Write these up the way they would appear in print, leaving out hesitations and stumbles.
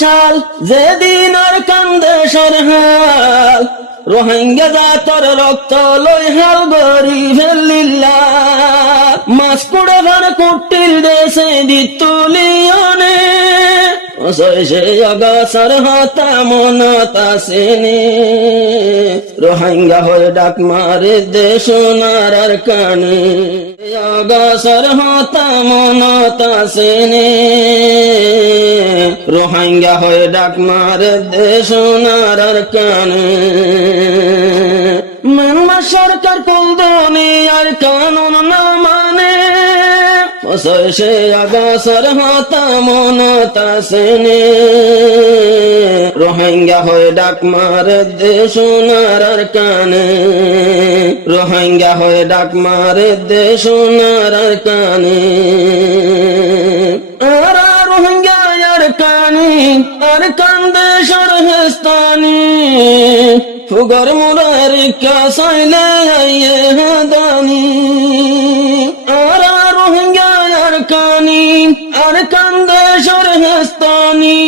সাল যেদিন আর কান্দে সরহাল রোহিঙ্গা জাতর রক্ত লই হাল গরি ফেলিল্লা মাছ কুড়ে ঘর কুটিল দেশে দিতুলিয়নে সে অগাছর হতা মনতা সেনে রোহিঙ্গা হয়ে ডাক মারে দেশ নারার কানে অগাছর হতা মনতা সেনে রোহিঙ্গা হয়ে ডাক মারে দেশ নারার কানে মানমা সরকার কোন দুনিয়ার কানুন না মানে সে অগাছর হতা মনতা সেনে রোহিঙ্গা হয়ে ডাক মারে দেশ নারার কানে রোহিঙ্গা হয়ে ডাক মারে দেশ নারার কানে আরা রোহিঙ্গা আর কানি আর কান্দে সরহেস্তানি ফুগর মুরার কাসাইলে আইয়ে হাদানি আরা রোহিঙ্গা আর কানি আর কান্দে সরহেস্তানি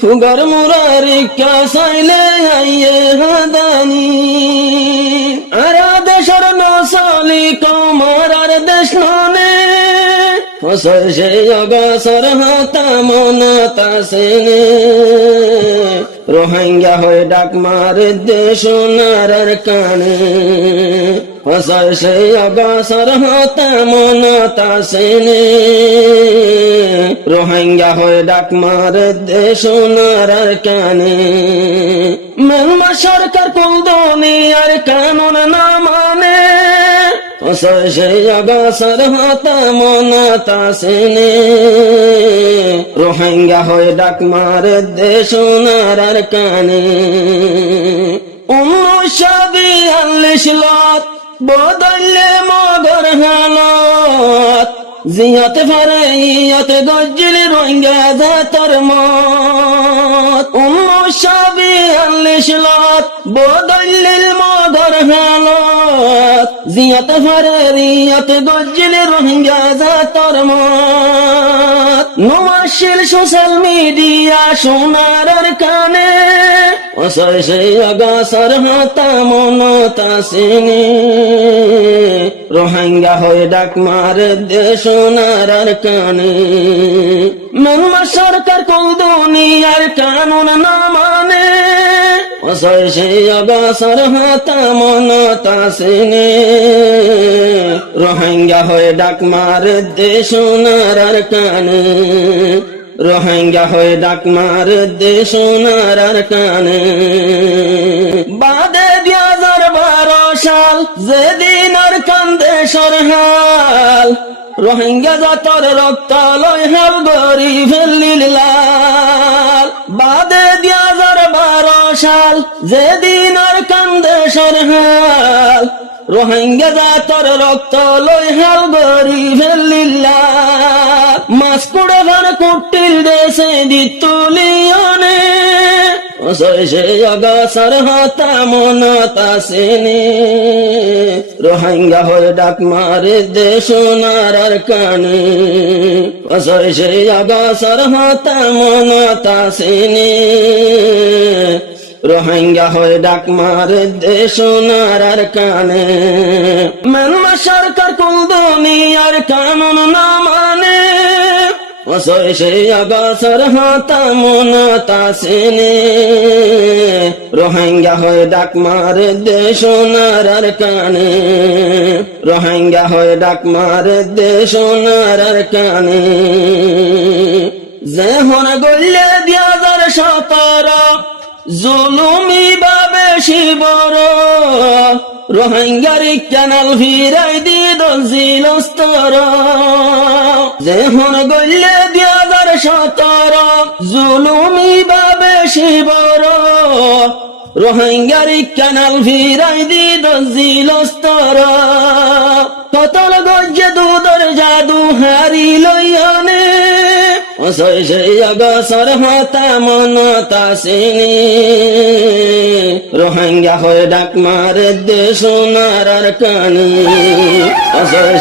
ফুগর মুরার কাসাইলে আইয়ে হাদানি আরা দেশর নসালি কমার আর দেশ ননে সে অগাছর হতা মনতা সেনে রোহিঙ্গা হয়ে ডাক মারে দেশ নারার কানে সে অগাছর হতা মনতা সেনে রোহিঙ্গা হয়ে ডাক মারে দেশ নারার কানে মেলমা সরকার কোন দুনিয়ার কানুন না মানে সে অগাছর হতা মনতা সেনে রোহিঙ্গা হয়ে ডাক মারে দেশ নারার কানে 1942 লত বদলে মগর হালত জিয়াতে ফারে ইয়াতে গজ্জিল রোহিঙ্গা জাতর মত 1942 লত বদলে মগর হালত জিয়াতে ফারে ইয়াতে গজ্জিল রোহিঙ্গা জাতর মত নমাশিল সোশ্যাল মিডিয়া সোনার কানে সে অগাছর হতা মনতা সেনে রোহিঙ্গা হয়ে ডাক মারে দেশ নারার কানে মেলমা সরকার কোন দুনিয়ার কানুন না মানে সে অগাছর হতা মনতা সেনে রোহিঙ্গা হয়ে ডাক মারে দেশ নারার কানে রোহিঙ্গা হয়ে ডাক মারে দেশ নারার কানে বাদে 2012 সাল যেদিন আর কান্দে সরহাল রোহিঙ্গা জাতর রক্ত লই হাল গরি ফেলিল্লা বাদে 2012 সাল যেদিন আর কান্দে সরহাল রোহিঙ্গা জাতর রক্ত লই হাল গরি ফেলিল্লা মাছ কুড়ে ঘর কুটিল দেশে দিতুলিয়নে সে অগাছর হতা মনতা সেনে রোহিঙ্গা হয়ে ডাক মারে দেশ নারার কানে সে অগাছর হতা মনতা সেনে রোহিঙ্গা হয়ে ডাক মারে দেশ নারার কানে মেলমা সরকার কোন দুনিয়ার কানুন না মানে সে অগাছর হতা মনতা সেনে রোহিঙ্গা হয়ে ডাক মারে দেশ নারার কানে রোহিঙ্গা হয়ে ডাক মারে দেশ নারার কানে যে হন গল্লে 2017 জুলুমি বাবে শিবর রোহিঙ্গার ক্যানাল ফিরাই দিয়ে দজিল স্তর যে হন গল্লে 2017 জুলুমি বাবে শিবর রোহিঙ্গার ক্যানাল ফিরাই দিয়ে দজিল স্তর কতল গজ্জে দুধর জাদু হারি লইয়ানে সে অগাছর হতা মনতা সেনে রোহিঙ্গা হয়ে ডাক মারে দেশ নারার কানে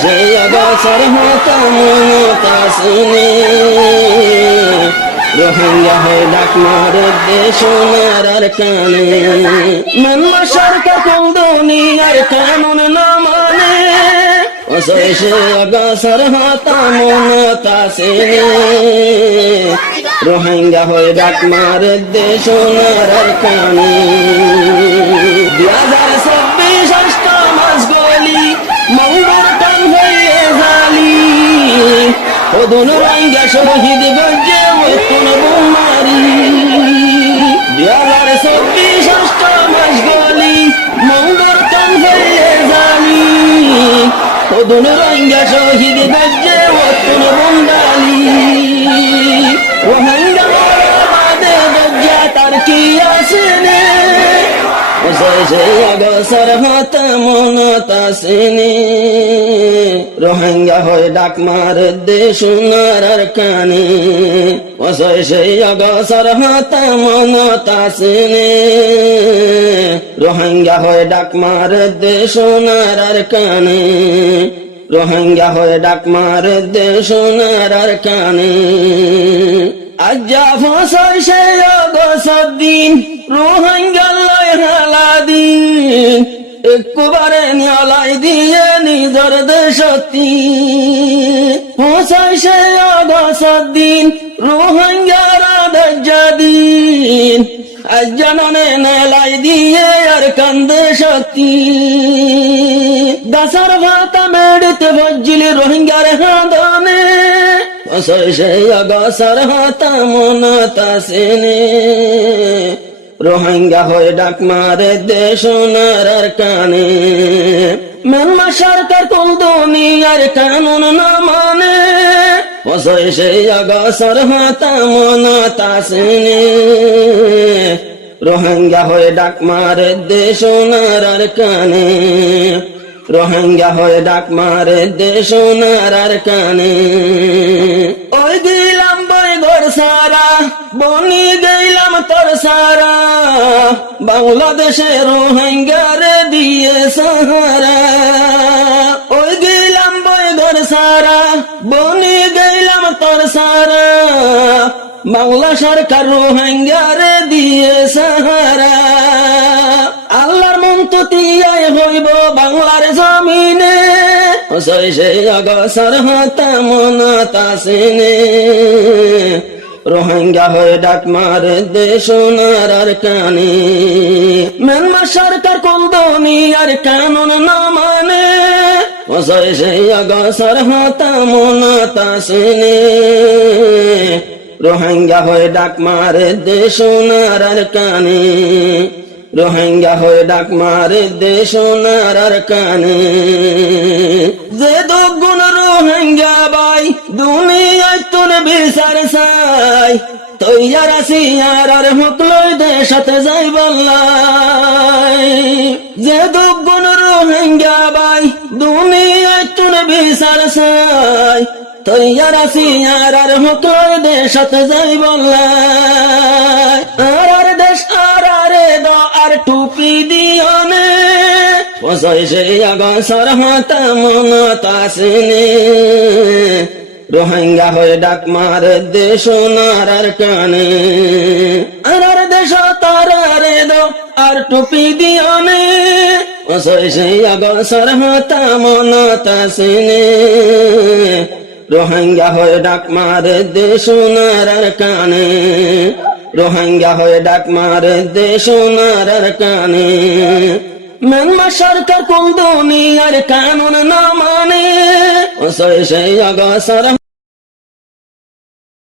সে অগাছর হতা মনতা সেনে রোহিঙ্গা হয়ে ডাক মারে দেশ নারার কানে। মানমা সরকার কোন দুনিয়ার কানুন না মানে, অসহ্য অগাছার হাতা মনতা সেনে। রোহিঙ্গা হয়ে ডাক মারে দেশ নারার কানে। 2026 অষ্টমাস গলি মঙ্গল টান হয়ে জালি, ওদুন রোহিঙ্গা শহীদ গজ্জে ওইতুন বুমারি। 2026 অষ্টমাস গলি মঙ্গল টান হয়ে জালি, ওদুন রোহিঙ্গা শহীদ গজ্জে ওইতুন বুন্দালি। রোহিঙ্গা বাদে গজ্জা তার কি আসেনে, অগসর হাত মনতা সেনে। রোহিঙ্গা হয়ে ডাক মারে দেশ নারার কানে, অগসর হাত মনতা সেনে। রোহিঙ্গা হয়ে ডাক মারে দেশ নারার কানে, রোহিঙ্গা হয়ে ডাক মারে দেশ নারার কানে। আজ্জা ফসল সে অগসর দিন রোহিঙ্গা লয় হেলা দিন, একবারে নিয়ালাই দিয়ে নিজর দেশতি। ফসল সে অগসর দিন রোহিঙ্গার দজ্জা দিন, আজ্জা ননে নেলাই দিয়ে আর কান্দে শক্তি। দাসার ভাতা মেড়িতে ভজ্জিলি রোহিঙ্গার হাঁদনে, অগসর হাতা মনতা সেনে। রোহিঙ্গা হয়ে ডাক মারে দেশ নারার কানে। মানমা সরকার কোন দুনিয়ার কানুন না মানে, অগসর হাতা মনতা সেনে। রোহিঙ্গা হয়ে ডাক মারে দেশ নারার কানে, রোহিঙ্গা হয়ে ডাক মারে দেশ নারার কানে। ওই দিলাম বই ঘর সারা বনি গেলাম তোর সারা, বাংলাদেশে রোহিঙ্গারে দিয়ে সাহারা। ওই দিলাম বই ঘর সারা বনি গেলাম তোর সারা, বাংলা সরকার রোহিঙ্গারে দিয়ে সাহারা। আল্লাহর মন্ততি আয় হইব বাংলার জমিনে, অগসর হাতা মনতা সেনে। রোহিঙ্গা হয়ে ডাক মারে দেশ নারার কানে। মানমা সরকার কোন দুনিয়ার কানুন না মানে, অগসর হাতা মনতা সেনে। রোহিঙ্গা হয়ে ডাক মারে দেশ নারার কানে, রোহিঙ্গা হয়ে ডাক মারে দেশ নারার কানে। যে দুগুণ রোহিঙ্গা বাই দুনিয়ায় তোর বিচার চাই, তৈয়ার আছি আর হুকলই দেশতে যাই বললাই। যে দুগুণ রোহিঙ্গা বাই দুনিয়ায় তোর বিচার চাই, তৈয়ার আছি আর হুকলই দেশতে যাই বললাই। আর দেশ আর টুপি দিও নে, অগসর হাতা মনতা সেনে। রোহিঙ্গা হয়ে ডাক মারে দেশ নারার কানে। আর দেশ তারারে দো আর টুপি দিও নে, অগসর হাতা মনতা সেনে। রোহিঙ্গা হয়ে ডাক মারে দেশ নারার কানে, রোহিঙ্গা হয়ে ডাক মারে দেশ নারার কানে। মানমা সরকার কোন দুনিয়ার কানুন না মানে, অগসর